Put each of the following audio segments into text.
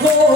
go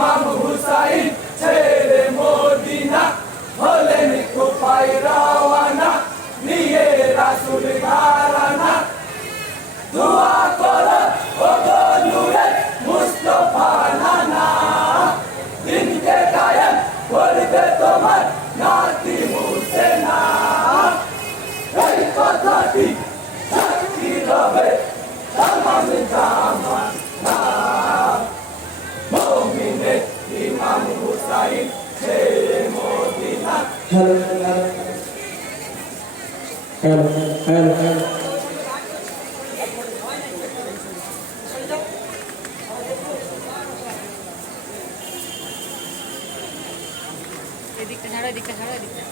Imam Hussein tá hello hello hello hello এদিকটা ছাড়ো এদিকটা ছাড়ো এদিকটা